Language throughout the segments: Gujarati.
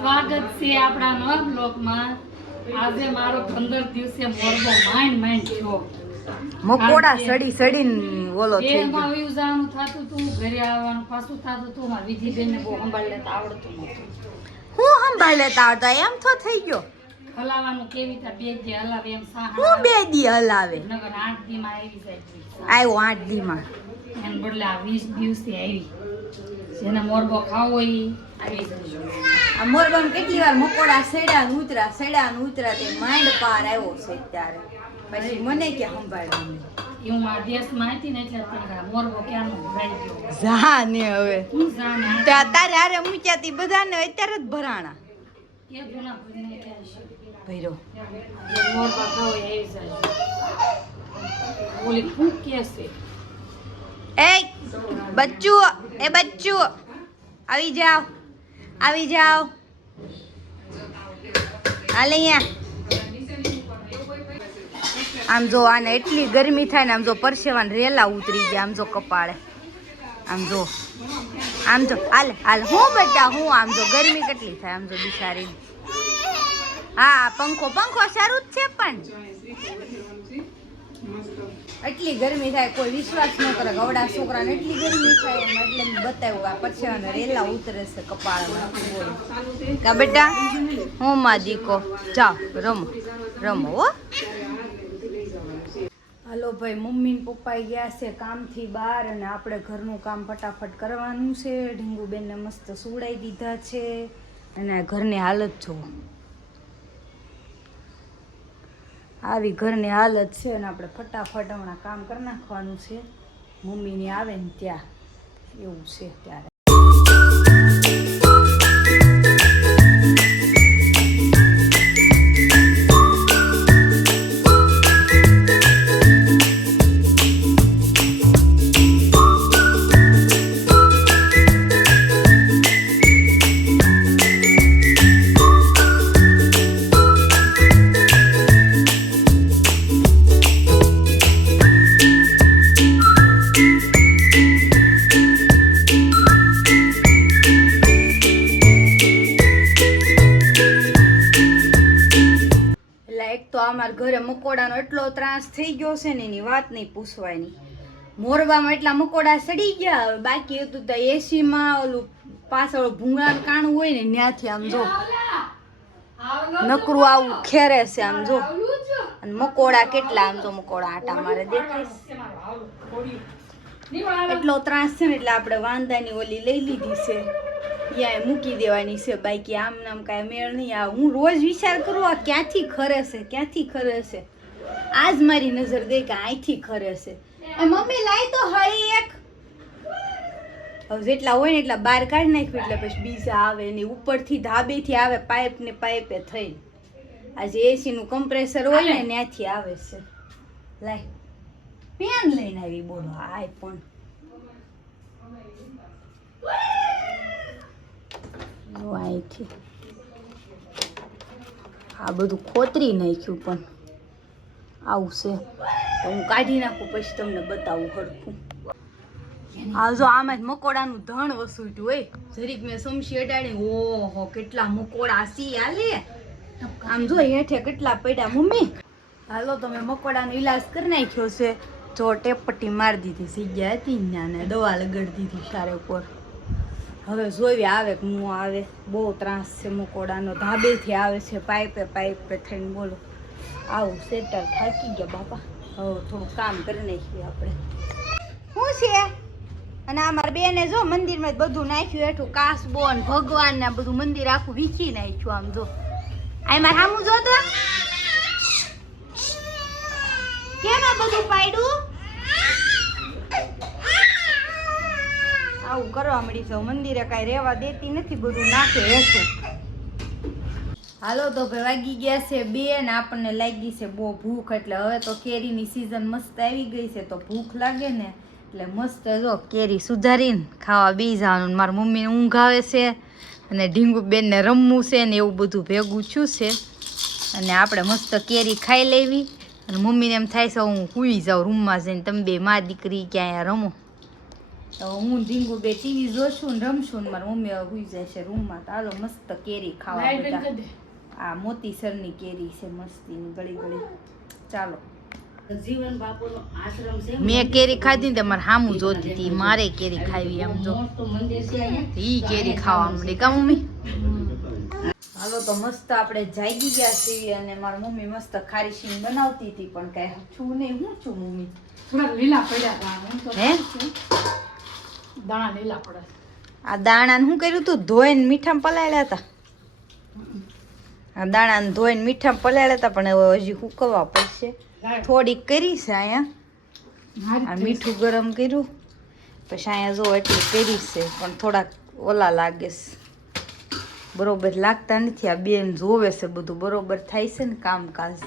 સ્વાગત છે આપણા નવા બ્લોગમાં. આજે મારો 15 દિવસે મોરબો માંડ થયો. મકોડા સડી સડીને ઓલો થઈ ગયો. એમાં વિઝાનું થાતું તું, ઘરે આવવાનું પાછું થાતું તું. મારી વિધિબેનને બહુ સંભાળ લેતા આવડતું નહોતું. હું સંભાળ લેતા આવતા એમ તો થઈ ગયો. હલાવાનું કેવી રીતે બે દી હલાવે એમ સાહ. હું 2 દી હલાવે. નગર 8 દીમાં આવી જાય. આવ્યો 8 દીમાં. એને બદલે આ 20 દિવસે આવી. જેને મોરબો ખાવો હોય આવી જજો. આ મોરબામાં કેટલી વાર મકોડા સડ્યા ને ઉતરા તે માંડ પાર આવ્યો છે ત્યારે. પછી મને ક્યાં સંભાળવાનું. હું આ દેશમાં હતી ને એટલે ત્યાં મોરબો ક્યાંનો ભરાઈ ગયો. જા ને હવે હું જાણે તારે હારે મૂક્યાતી બધાને અત્યારે જ ભરાણા કે જૂના ભરીને ક્યાં છે ભૈરો મોરબા ખાવો હોય આવી જાય. ઓલી ફૂંક કે છે એ બચ્ચું આવી જાઓ હાલે અહીંયા. આમ જો આને એટલી ગરમી થાય ને આમ જો પરસેવાને રેલા ઉતરી ગયા. આમ જો કપાળે આમ જો હાલ હું બેટા હું આમ જો ગરમી કેટલી થાય આમ જો બિચારી. હા પંખો સારું જ છે પણ એટલી ગરમી થાય કોઈ વિશ્વાસ ન કરે. ગવડા છોકરાને એટલી ગરમી થાય એમ એટલે મેં બતાવ્યું કે પરસેવાને રેલા ઉતરે છે કપાળમાં. કા બેટા હું માં દીકો જાઓ રમો હો. હાલો ભાઈ મમ્મી ને પપ્પા ગયા છે કામથી બહાર અને આપણે ઘરનું કામ ફટાફટ કરવાનું છે. ઢીંગુબેનને મસ્ત સુવડાવી દીધા છે અને ઘરની હાલત જુઓ. આવી ઘરની હાલત છે અને આપણે ફટાફટ હમણાં કામ કરી નાખવાનું છે. મમ્મીની આવે ને ત્યાં એવું છે ત્યારે. અમારા ઘરે મકોડાનો એટલો ત્રાસ થઈ ગયો છે ને એની વાત નહીં પૂછવાની. મોરબામાં એટલા મકોડા સડી ગયા. હવે બાકી હતું તો એસીમાં ઓલું પાછળ ભૂંગળાનું કાણું હોય ને ત્યાંથી આમ જો નકરું આવું ખેરે છે આમ જો. અને મકોડા કેટલા આમ જો મકોડા આટા મારે દેખાય. એટલો ત્રાસ છે ને એટલે આપણે વાંદાની ઓલી લઈ લીધી છે. ત્યાં મૂકી દેવાની છે. બાકી આમ નામ કાંઈ મેળ નહીં આવે. હું રોજ વિચાર કરું આ ક્યાંથી ખરે છે. આજ મારી નજર દે કે અહીંથી ખરે છે. મમ્મી લાય તો હળી એક. હવે જેટલા હોય ને એટલા બહાર કાઢી નાખ્યું એટલે પછી બીજા આવે ને ઉપરથી ધાબેથી આવે પાઇપ ને પાઇપે થઈ. આજે એસી નું કમ્પ્રેસર હોય ને ત્યાંથી આવે છે. લાય પેન લઈને આવી બોલો આય પણ અહીંથી આ બધું ખોતરી નાખ્યું પણ આવું છે. હું કાઢી નાખું પછી તમને બતાવું હરખું. હા જો આમાં જ મકોડાનું ધણ વસૂટ્યું હોય. જરીક મેં સમસી અડાડી ઓહો કેટલા મકોડા સી હાલે. આમ જો હેઠે કેટલા પડ્યા મમ્મી. હાલો તમે મકોડાનો ઈલાજ કરી નાખ્યો છે. જો ટેપપટ્ટી મારી દીધી સીગ્યા હતી ને દવા લગાડી દીધી સારે ઉપર. હવે જોઈ આવે કે ન આવે. બહુ ત્રાસ છે મકોડાનો. ધાબેથી આવે છે પાઇપે થઈને બોલો. આવું સેટર થાકી ગયા બાપા. હવે થોડું કામ કરી નાખીએ આપણે. શું છે અને અમારા બેને જો મંદિરમાં બધું નાખ્યું હેઠું કાસબો ને ભગવાન ને બધું મંદિર આખું વીખી નાખ્યું. આમ જો આમાં સામું જો તો કેમ આ બધું પાડ્યું. આવું કરવા મળી છે. મંદિરે કાંઈ રહેવા દેતી નથી. બધું નાખે હેઠું. હાલો તો ભાઈ વાગી ગયા છે 2 ને આપણને લાગી છે બહુ ભૂખ. એટલે હવે તો કેરીની સિઝન મસ્ત આવી ગઈ છે તો ભૂખ લાગે ને એટલે મસ્ત જો કેરી સુધારીને ખાવા બી જવાનું. મારા મમ્મીને ઊંઘ આવે છે અને ઢીંગુબેનને રમવું છે ને એવું બધું ભેગું થયું છે. અને આપણે મસ્ત કેરી ખાઈ લેવી. અને મમ્મીને એમ થાય છે હું સૂઈ જાઉં રૂમમાં જઈને. તમે બે મા દીકરી ક્યાં રમો. તો હું ઢીંગુ બે ટીવી જોશું ને રમશું ને મારી મમ્મી હવે હુઈ જાય છે રૂમમાં. તો હાલો મસ્ત કેરી ખાવા બધા. આ મોતીસરની કેરી છે મસ્તીની ગળી ગળી. ચાલો જીવન બાપુનો આશ્રમ છે. મેં કેરી ખાધી ને તે મારે હામું જોતી હતી મારે કેરી ખાવી એમ જો મોટું મંદિર છે અહીંયા. ઈ કેરી ખાવા મળી કા મમ્મી. હાલો તો મસ્ત આપણે જાગી ગયા છીએ અને મારી મમ્મી મસ્ત ખારી શીંગ બનાવતી હતી પણ કઈ છું નહીં. હું છું મમ્મી? થોડા લીલા પડ્યા હતા. હું તો હે દાણા લીલા પડે. આ દાણાને શું કર્યું તું? ધોઈને મીઠામાં પલાળ્યા હતા. આ દાણાને ધોઈને મીઠામાં પલાળ્યા હતા પણ હવે હજી હુકવવા પડશે. થોડીક કરી છે અહીંયા. આ મીઠું ગરમ કર્યું પછી અહીંયા જો એટલી કરી છે પણ થોડાક ઓલા લાગે છે. બરોબર લાગતા નથી. આ બેન જોવે છે બધું બરોબર થાય છે ને કામકાજ.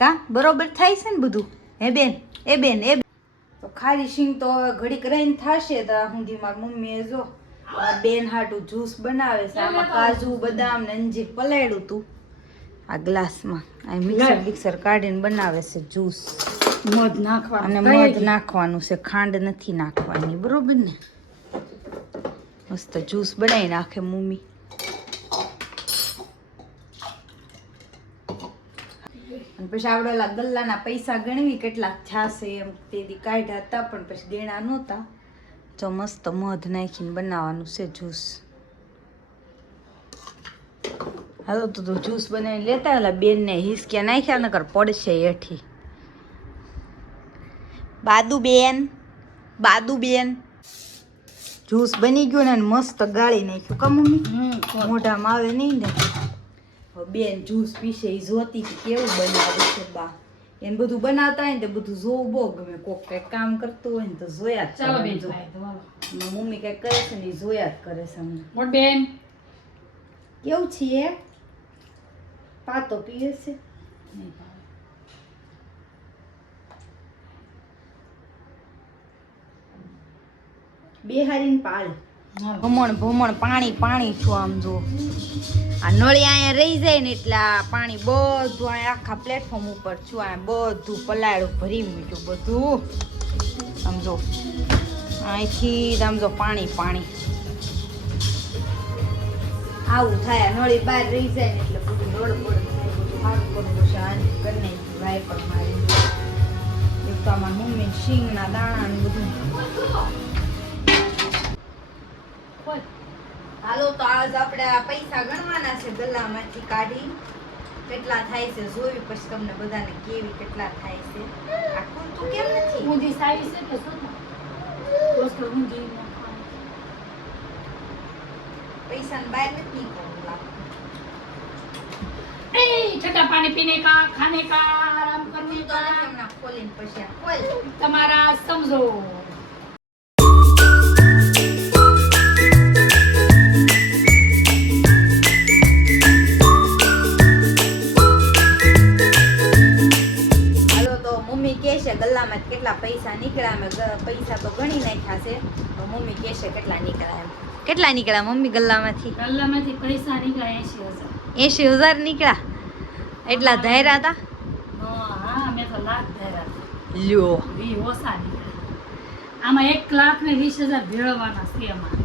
કા બરોબર થાય છે ને બધું? હે બેન એ બેન એ તો ખારી શીંગ તો હવે ઘડીક રહીને થશે. ત્યાં સુધી મારી મમ્મીએ જો આ બેન હાટું જ્યુસ બનાવે છે. આમાં કાજુ બદામ ને અંજીર પલાળ્યું તું આ ગ્લાસમાં. આ મિક્સર કાઢીને બનાવે છે જ્યુસ. મધ નાખવા અને મધ નાખવાનું છે, ખાંડ નથી નાખવાની. બરોબર ને? મસ્ત જ્યુસ બનાવી નાખે મમ્મી. અને પછી આપણે ઓલા ગલ્લાના પૈસા ગણવી કેટલા થશે એમ તેથી કાઢ્યા હતા પણ પછી દેણા નહોતા. જો મસ્ત મધ નાખીને બનાવવાનું છે જ્યુસ. હાલો તો જ્યુસ બનાવીને લેતા ઓલા બેનને હિસક્યા નાખ્યા નકર પડશે હેઠી. બાદુબેન જ્યુસ બની ગયું ને મસ્ત ગાળી નાખ્યું કા મમ્મી? મોઢામાં આવે નહીં ને. બેન જ્યુસ પીશે એ જોતી હતી કેવું બનાવે છે બા. એને બધું બનાવતા હોય ને તે બધું જોવું બહુ ગમે. કોક કઈક કામ કરતું હોય ને તો જોયા જ ચાલો કરે. બેન. મમ્મી કઈક કરે છે ને એ જોયા જ કરે છે અમને. મોટ બેન કેવું છે? પાતો પીએ છે. બેહારીને પાલ ભમણ પાણી છું આમ જો. આ નળી અહીંયા રહી જાય ને એટલે આ પાણી બધું અહીંયા આખા પ્લેટફોર્મ ઉપર છું. આ બધું પલાળું ભરી મૂક્યું બધું. આમ જો અહીંથી આમ જો પાણી આવું થાય. નળી બહાર રહી જાય ને એટલે બધું રડબડ થાય. બધું સારું કરવું છે. આને કરી નાખ્યું વાયપર મારી. એક તો આમાં મમ્મી શીંગના દાણા ને બધું. હાલો તો આજ આપણે આ પૈસા ગણવાના છે ગલ્લામાંથી કાઢી. કેટલા થાય છે જોઈ પછી તમને બધાને કેવી કેટલા થાય છે. આ ખુલતું કેમ નથી? ઊંધી સાવી છે કે શું? બસ તો ઊંધી નાખવાની. પૈસા ને બહાર નથી નીકળવું લાગતું. ए ठंडा पानी पीने का, खाने का, आराम करने તો का હમણાં ખોલીને પછી આ ખોલ. તમારા સમજો. મમ્મી કહે છે ગલ્લામાં કેટલા પૈસા નીકળ્યા. અમે પૈસા તો ગણી નાખ્યા છે તો મમ્મી કહે છે કેટલા નીકળ્યા એમ. કેટલા નીકળ્યા મમ્મી ગલ્લામાંથી? ગલ્લામાંથી પૈસા નીકળ્યા 80,000. 80,000 નીકળ્યા? એટલા ધાર્યા હતા? હા મેં તો લાખ ધાર્યા હતા. લ્યો 20 ઓછા નીકળ્યા. આમાં 1,20,000 ભેળવવાના છે એમાં.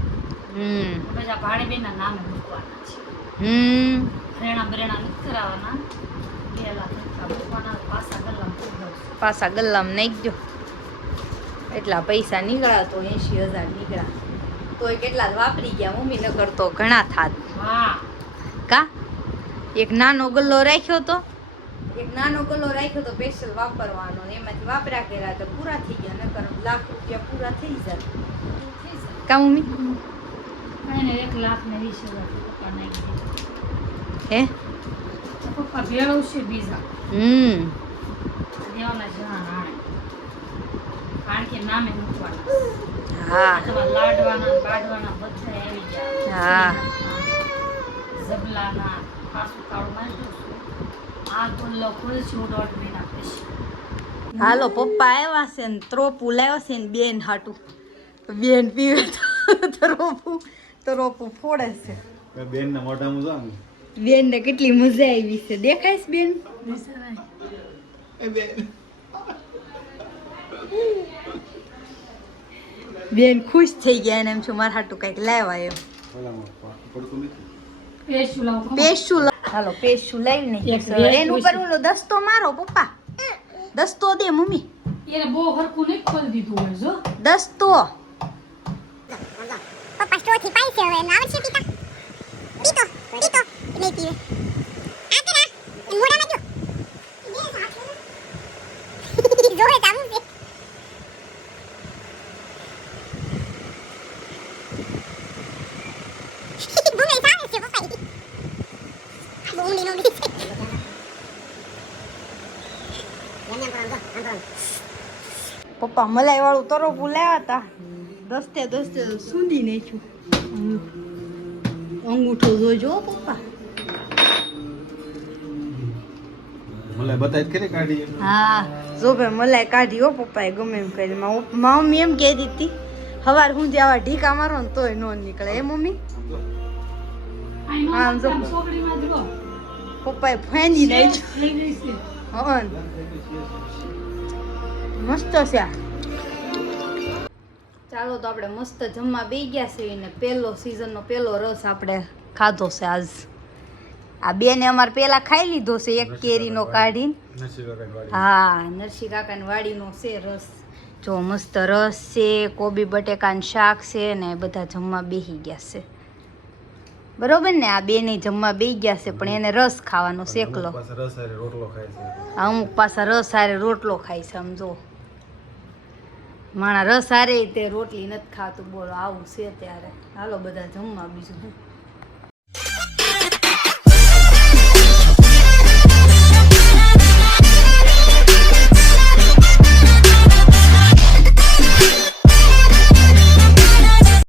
બધા ભાડેબેનના નામે મૂકવાના છે. રેણા બરેણા નથી કરાવવાના. 2 લાખ મૂકવાના. પાછા ગલ્લામાં નાખજો. એટલા પૈસા નીકળ્યા તો 80,000 નીકળ્યા. તોય કેટલા વાપરી ગયા મમ્મી? નકર તો ઘણા થાત. હા કા એક નાનો ગલ્લો રાખ્યો તો સ્પેશિયલ વાપરવાનો ને એમાંથી વાપર્યા કર્યા તો પૂરા થઈ ગયા. નકર લાખ રૂપિયા પૂરા થઈ જાય. કા મમ્મી? એને 1,20,000 પપ્પા નાખી દીધા. હે પપ્પા ભેળવશે બીજા દેવાના જણા નાણે. કારણ કે નામે મૂકવાના. હા તમારા લાડવાના બાડવાના બધા આવી ગયા. હા જબલાના પાછું કાળું મારી દઉં. આ ગુલ્લો ખોલશું 1.5 મહિના પછી. હાલો પપ્પા આવ્યા છે ને ત્રોપું લાવ્યો છે ને બેન હાટું. બેન પીવે તો ત્રોપું ફોડે છે. બેન ના મોઢામાં જો આમ. બેન ને કેટલી મજા આવી છે. દેખાય છે બેન? બેન ખુશ થઈ ગયા અને એમ છું મારા હાટું કંઈક લાવ્યા એમ ઓલામાં પડતું નથી. પેસ્ટ લાવો પેસ્ટું હાલો પેસ્ટું લાવી નહીં એક રેડ એનું ઉપર ઓલો દસ્તો મારો પપ્પા દસ્તો દે મમ્મી એને બહુ હરખું નહીં ખોલી દીધું હોય જો દસ્તો પપ્પા સ્ટોરથી પાઈ છે હવે આવશે પીતા પીતો પીતો નહીં પીવે આ કરા મોઢામાં જો જોરે તામું છે ભૂલે સામે છે પપ્પા આ બોંડી નો બી છે પપ્પા મલાઈ વાળું તરોપું લાવ્યા હતા દસ્તે દસ્તે સૂંધી નાખ્યું અંગૂઠો જોજો હો પપ્પા મને બતાવી ખરી કાઢી એમ. હા જો ભાઈ મલાઈ કાઢી હો પપ્પાએ ગમે એમ કરી મમ્મી એમ કહેતી હતી સવાર સુધી આવા ઢીકા મારો ને તોય નો નીકળે એ મમ્મી આમ જો ચોકડીમાં જ લો પપ્પાએ ફેંદી નાખ્યું થઈ ગઈ છે હન મસ્ત છે આ. ચાલો તો આપણે મસ્ત જમવા બેસી ગયા છે ને પહેલો સીઝનનો પહેલો રસ આપણે ખાધો છે આજ આ બેને અમારે પહેલા ખાઈ લીધો છે એક કેરીનો કાઢીને નસી કાકાની વાડી. હા નરસિંહ કાકાની વાડીનો છે રસ જો મસ્ત રસ છે કોબી બટેકાનું શાક છે ને બધા જમવા બેસી ગયા છે બરોબર ને આ બેને જમવા બેસી ગયા છે પણ એને રસ ખાવાનો શેકલો પાસે રસ હારે રોટલો ખાય છે. અમુક પાછા રસ હારે રોટલો ખાય છે સમજો માણા રસ હારે તે રોટલી નથી ખાતું બોલો આવું છે ત્યારે હાલો બધા જમવા બીજું શું